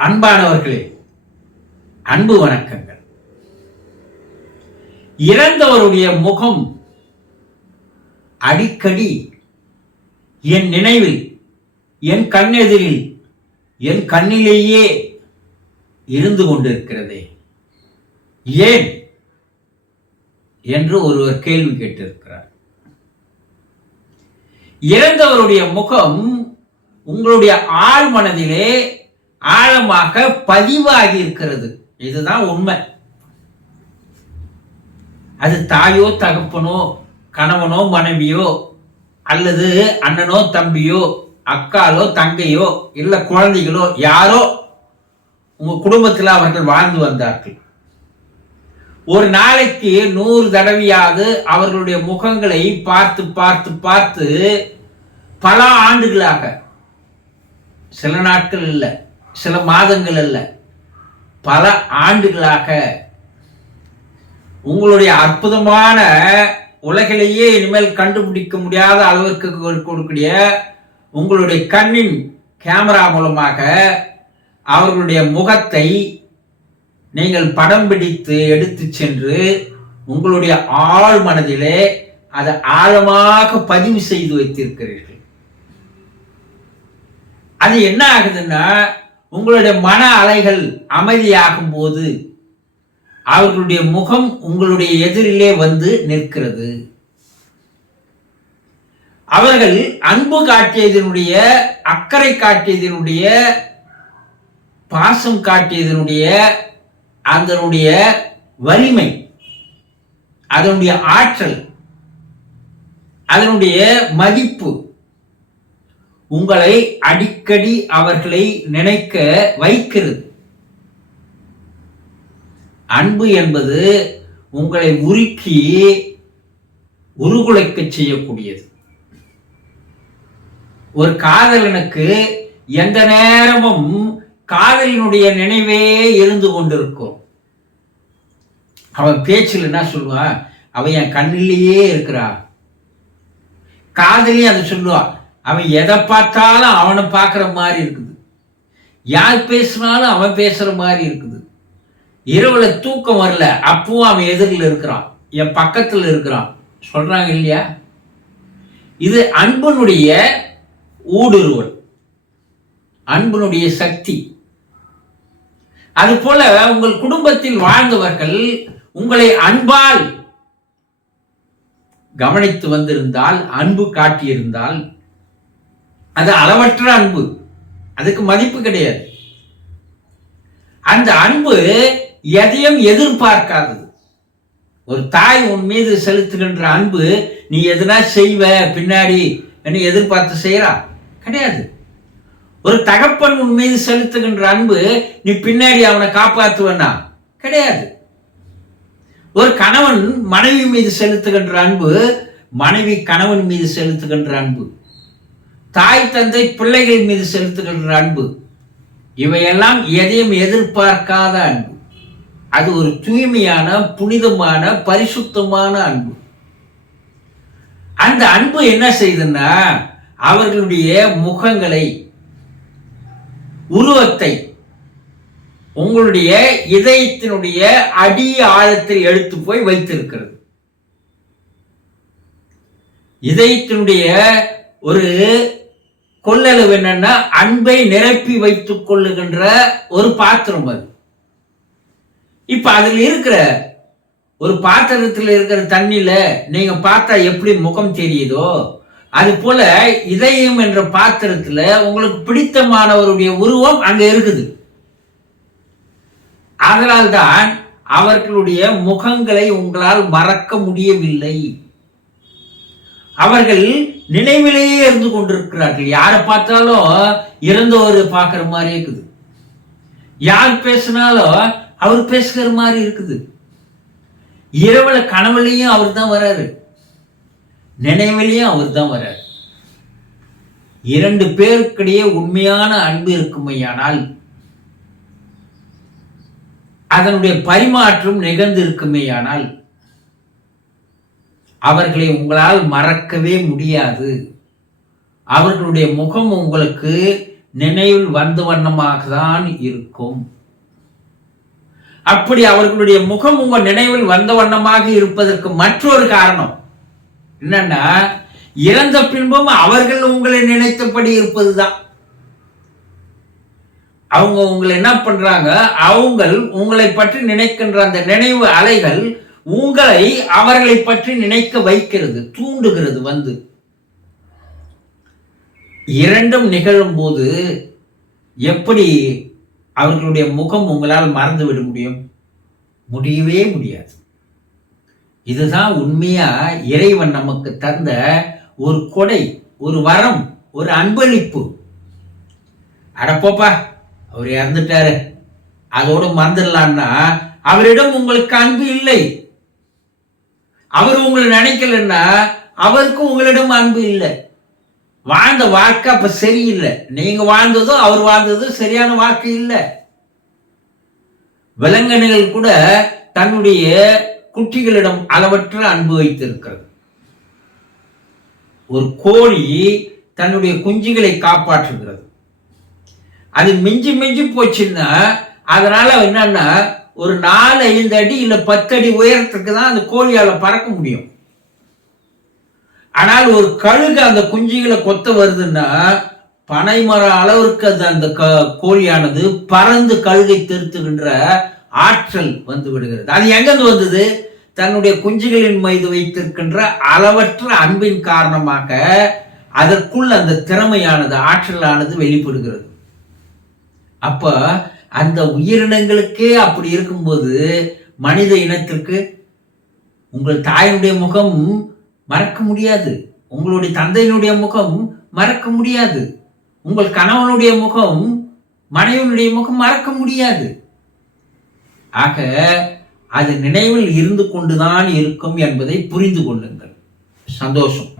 அன்பானவர்களே அன்பு வணக்கங்கள். இறந்தவருடைய முகம் அடிக்கடி என் நினைவில் என் கண்ணெதிரில் என் கண்ணிலேயே இருந்து கொண்டிருக்கிறதே. ஏன் என்று ஒருவர் கேள்வி கேட்டிருக்கிறார். இறந்தவருடைய முகம் உங்களுடைய ஆழ் மனதிலே ஆழமாக பதிவாகி இருக்கிறது. இதுதான் உண்மை. அது தாயோ தகப்பனோ கணவனோ மனைவியோ அல்லது அண்ணனோ தம்பியோ அக்காலோ தங்கையோ இல்லை குழந்தைகளோ யாரோ உங்க குடும்பத்தில் அவர்கள் வாழ்ந்து வந்தார்கள். ஒரு நாளைக்கு நூறு தடவையாவது அவர்களுடைய முகங்களை பார்த்து பார்த்து பார்த்து பல ஆண்டுகளாக சில நாட்கள் இல்லை சில மாதங்கள் அல்ல பல ஆண்டுகளாக உங்களுடைய அற்புதமான உலகிலேயே இனிமேல் கண்டுபிடிக்க முடியாத அளவுக்கு கொடுக்கக்கூடிய உங்களுடைய கண்ணின் கேமரா மூலமாக அவர்களுடைய முகத்தை நீங்கள் படம் பிடித்து எடுத்து சென்று உங்களுடைய ஆழ் மனதிலே அதை ஆழமாக பதிவு செய்து வைத்திருக்கிறீர்கள். அது என்ன ஆகுதுன்னா உங்களுடைய மன அலைகள் அமைதியாகும் போது அவர்களுடைய முகம் உங்களுடைய எதிரிலே வந்து நிற்கிறது. அவர்கள் அன்பு காட்டியதனுடைய அக்கறை காட்டியதனுடைய பாசம் காட்டியதனுடைய அதனுடைய வலிமை அதனுடைய ஆற்றல் அதனுடைய மதிப்பு உங்களை அடிக்கடி அவர்களை நினைக்க வைக்கிறது. அன்பு என்பது உங்களை உருக்கி உருகுலைக்க செய்யக்கூடியது. ஒரு காதலனுக்கு எந்த நேரமும் காதலினுடைய நினைவே இருந்து கொண்டிருக்கும். அவன் பேச்சில் என்ன சொல்லுவான் அவன் என் கண்ணிலேயே இருக்கிறா காதலி அதை சொல்லுவான் அவன் எதை பார்த்தாலும் அவனை பார்க்குற மாதிரி இருக்குது. யார் பேசினாலும் அவன் பேசுகிற மாதிரி இருக்குது. இரவில் தூக்கம் வரல அப்பவும் அவன் எதிரில் இருக்கிறான் என் பக்கத்தில் இருக்கிறான். சொல்கிறாங்க இல்லையா? இது அன்பனுடைய ஊடுருவல் அன்பனுடைய சக்தி. அது போல உங்கள் குடும்பத்தில் வாழ்ந்தவர்கள் உங்களை அன்பால் கவனித்து வந்திருந்தால் அன்பு காட்டியிருந்தால் அது அளவற்ற அன்பு. அதுக்கு மதிப்பு கிடையாது. அந்த அன்பு எதையும் எதிர்பார்க்காதது. ஒரு தாய் உன் மீது செலுத்துகின்ற அன்பு நீ எதுனா செய்வ பின்னாடி என்று எதிர்பார்த்து செய்யறா கிடையாது. ஒரு தகப்பன் உன் மீது செலுத்துகின்ற அன்பு நீ பின்னாடி அவனை காப்பாற்றுவனா கிடையாது. ஒரு கணவன் மனைவி மீது செலுத்துகின்ற அன்பு மனைவி கணவன் மீது செலுத்துகின்ற அன்பு. தாய் தந்தை பிள்ளைகள் மீது செலுத்துகின்ற அன்பு. இவையெல்லாம் எதையும் எதிர்பார்க்காத அன்பு. அது ஒரு தூய்மையான புனிதமான பரிசுத்தமான அன்பு. அந்த அன்பு என்ன செய்யுதுன்னா அவர்களுடைய முகங்களை உருவத்தை உங்களுடைய இதயத்தினுடைய அடி ஆழத்தில் எடுத்து போய் வைத்திருக்கிறது. இதயத்தினுடைய ஒரு கொள்ளளவு என்னன்னா அன்பை நிரப்பி வைத்துக் கொள்ளுகின்ற ஒரு பாத்திரம் அது. இப்ப அதில் இருக்கிற ஒரு பாத்திரத்தில் இருக்கிற தண்ணியில நீங்க பார்த்தா எப்படி முகம் தெரியுதோ அது போல இதயம் என்ற பாத்திரத்துல உங்களுக்கு பிடித்தமானவருடைய உருவம் அங்க இருக்குது. அதனால்தான் அவர்களுடைய முகங்களை உங்களால் மறக்க முடியவில்லை. அவர்கள் நினைவிலேயே இருந்து கொண்டிருக்கிறார்கள். யாரை பார்த்தாலும் இறந்தவர் பார்க்குற மாதிரி இருக்குது. யார் பேசினாலும் அவர் பேசுகிற மாதிரி இருக்குது. இரவுல கனவுலையும் அவர் தான் வராரு. நினைவிலையும் அவர் தான் வராரு. இரண்டு பேருக்கிடையே உண்மையான அன்பு இருக்குமையானால் அதனுடைய பரிமாற்றம் நிகழ்ந்து இருக்குமேயானால் அவர்களை உங்களால் மறக்கவே முடியாது. அவர்களுடைய முகம் உங்களுக்கு நினைவில் வந்த வண்ணமாக தான் இருக்கும். அப்படி அவர்களுடைய முகம் உங்கள் நினைவில் வந்த வண்ணமாக இருப்பதற்கு மற்றொரு காரணம் என்னன்னா இறந்த பின்பும் அவர்கள் உங்களை நினைத்தபடி இருப்பதுதான். அவங்க உங்களை என்ன பண்றாங்க? அவங்கள் உங்களை பற்றி நினைக்கின்ற அந்த நினைவு அலைகள் உங்களை அவர்களை பற்றி நினைக்க வைக்கிறது தூண்டுகிறது வந்து. இரண்டும் நிகழும் போது எப்படி அவர்களுடைய முகம் உங்களால் மறந்து விட முடியும்? முடியவே முடியாது. இதுதான் உண்மையா இறைவன் நமக்கு தந்த ஒரு கொடை ஒரு வரம் ஒரு அன்பளிப்பு. அடப்போப்பா அவர் இறந்துட்டாரு. அதோட மறந்துடலான்னா அவரிடம் உங்களுக்கு அன்பு இல்லை. அவர் உங்களை நினைக்கலன்னா அவருக்கு உங்களிடம் அன்பு இல்லை. வாழ்ந்த வாழ்க்கை அப்ப சரியில்லை. நீங்க வாழ்ந்ததும் அவர் வாழ்ந்ததும் சரியான வாழ்க்கை இல்லை. விலங்கினங்கள் கூட தன்னுடைய குட்டிகளிடம் அளவற்ற அன்பு வைத்திருக்கிறது. ஒரு கோழி தன்னுடைய குஞ்சுகளை காப்பாற்றுகிறது. அது மிஞ்சி மிஞ்சி போச்சுன்னா அதனால என்னன்னா ஒரு நாலு ஐந்து அடி இல்ல பத்து அடி உயரத்துக்கு தான் அந்த கோழியால பறக்க முடியும். ஆனால் ஒரு கழுகு அந்த குஞ்சுகளை கொத்த வருதுன்னா பனைமர அளவிற்கு அது அந்த க- கோழியானது பறந்து கழுகை திருத்துகின்ற ஆற்றல் வந்து விடுகிறது. அது எங்கிருந்து வந்தது? தன்னுடைய குஞ்சுகளின் மீது வைத்திருக்கின்ற அளவற்ற அன்பின் காரணமாக அதற்குள் அந்த திறமையானது ஆற்றலானது வெளிப்படுகிறது. அப்ப அந்த உயிரினங்களுக்கே அப்படி இருக்கும்போது மனித இனத்திற்கு உங்கள் தாயினுடைய முகம் மறக்க முடியாது. உங்களுடைய தந்தையினுடைய முகம் மறக்க முடியாது. உங்கள் கணவனுடைய முகம் மனைவனுடைய முகம் மறக்க முடியாது. ஆக அது நினைவில் இருந்து கொண்டுதான் இருக்கும் என்பதை புரிந்து கொள்ளுங்கள். சந்தோஷம்.